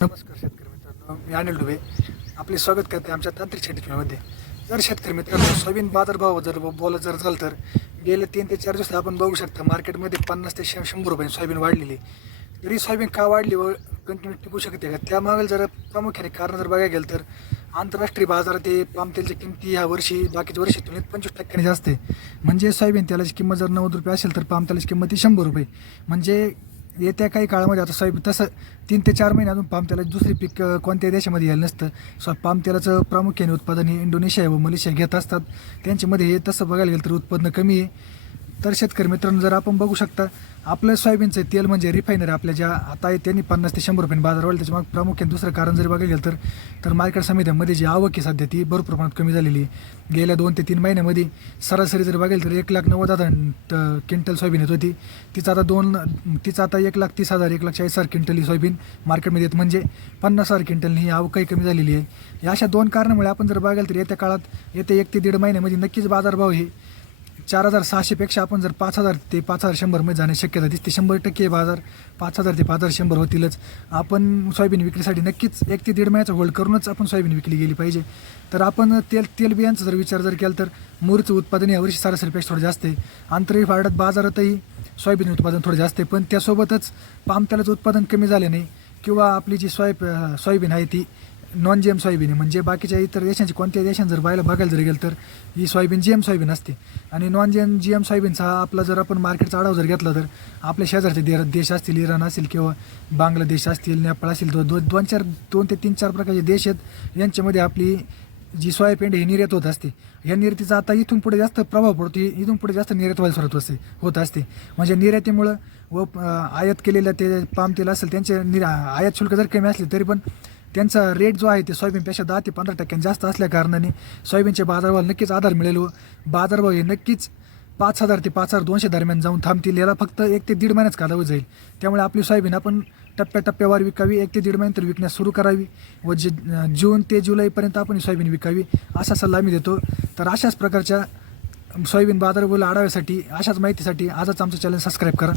नमस्कार शेतकरी मित्रांनो मी अनिल डुबे. आपले स्वागत करते आमच्या तांत्रिक शेतीमध्ये जर शेतकरी मित्रांनो सोयाबीन बाजारभाव जर बोलत जर झालं तर गेले तीन ते चार दिवस आपण बघू शकता मार्केटमध्ये पन्नास ते शंभर रुपये सोयाबीन वाढलेली तरी सोयाबीन का वाढली व कंटिन्यू टिकू शकते का त्यामागे जर प्रामुख्याने कारण जर बघायला गेलं तर आंतरराष्ट्रीय बाजारात ते पाम किमती ह्या वर्षी बाकीच्या वर्षी तुलनेत पंचवीस टक्क्याने जास्त आहे. म्हणजे सोयाबीन तेलाची किंमत जर नव्वद रुपये असेल तर पामतेलाची किंमत ही शंभर रुपये. म्हणजे येत्या काही काळामध्ये आता सोयाबीन तसं तीन ते चार महिने अजून पाम दुसरी पीक कोणत्याही देशामध्ये यायला नसतं. सो पाम तेलाचं प्रामुख्याने उत्पादन हे इंडोनेशिया व मलेशिया घेत असतात. त्यांच्यामध्ये हे तसं बघायला गेलं तर उत्पन्न कमी आहे. तर शेतकरी मित्रांनो जर आपण बघू शकता आपलं सोयाबीनचं तेल म्हणजे रिफायनरी आपल्या ज्या आता त्यांनी पन्नास ते शंभर रुपये बाजार वाढले त्याच्यामुळे प्रामुख्याने दुसरं कारण जरी बघायला गेलं तर तर मार्केट समित्यामध्ये जी आवक आहे सध्या ती भरपूर प्रमाणात कमी झालेली आहे. गेल्या दोन ते तीन महिन्यामध्ये सरासरी जर बघायला तर एक लाख नव्वद हजार क्विंटल सोयाबीन येत होती. तिचं आता दोन तिचं आता एक लाख तीस हजार एक लाख चाळीस हजार क्विंटल ही सोयाबीन मार्केटमध्ये येत. म्हणजे पन्नास हजार क्विंटलनी ही आवकही कमी झालेली आहे. या अशा दोन कारणामुळे आपण जर बघायला तर येत्या काळात येत्या एक ते दीड महिन्यामध्ये नक्कीच बाजारभाव हे चार हजार सहाशेपेक्षा आपण जर पाच हजार ते पाच हजार शंभरमध्ये जाण्याची शक्यता दिसते शंभर टक्के बाजार पाच हजार ते पाच हजार शंभर होतीलच. आपण सोयाबीन विक्रीसाठी नक्कीच एक ते दीड महिन्याचा होल्ड करूनच आपण सोयाबीन विकली गेली पाहिजे. तर आपण तेल तेलबियांचा जर विचार जर केला तर मूरचं उत्पादन यावर्षी सरासरीपेक्षा थोडं जास्त आहे. आंतरिक भारतात बाजारातही सोयाबीन उत्पादन थोडं जास्त आहे पण त्यासोबतच पामतेलाचं उत्पादन कमी झाले नाही किंवा आपली जी सोय सोयाबीन आहे ती नॉन जी एम सोयाबीन आहे. म्हणजे बाकीच्या इतर देशांची कोणत्या देशांत जर बायला बघायला जर गेलं तर ही सोयाबीन जी एम सोयाबीन असते. आणि non G M G M सोयाबीनचा हा आपला जर आपण मार्केटचा आढावा जर घेतला तर आपल्या शेजारचे दे देश असतील इराण असेल किंवा बांगलादेश असतील नेपाळ असतील दो दोन दोन चार दोन ते तीन चार प्रकारचे देश आहेत. यांच्यामध्ये आपली जी सोयाबीन ही निर्यात होत असते. या निर्यातीचा आता इथून पुढे जास्त प्रभाव पडतो इथून पुढे जास्त निर्यात व्हायला सुरुवात असते होत असते. म्हणजे निर्यातीमुळं व आयात केलेल्या ते पाम तेल असेल त्यांचे निर आयात शुल्क जर कमी असले तरी पण त्यांचा रेट जो आहे ते सोयाबीनपेक्षा दहा ते पंधरा टक्क्यांनी जास्त असल्या कारणाने सोयाबीनच्या बाजारभावाला नक्कीच आधार मिळेल व बाजारभाव हे नक्कीच पाच हजार ते पाच हजार दोनशे दरम्यान जाऊन थांबतील. याला फक्त एक ते दीड महिन्याच कालावधी जाईल. त्यामुळे आपली सोयाबीन आपण टप्प्याटप्प्यावर विकावी एक ते दीड महिन्यानंतर विकण्यास सुरू करावी व जे जून ते जुलैपर्यंत आपण सोयाबीन विकावी असा सल्ला मी देतो. तर अशाच प्रकारच्या सोयाबीन बाजारभाव आढाव्यासाठी अशाच माहितीसाठी आजच आमचं चॅनल सबस्क्राईब करा.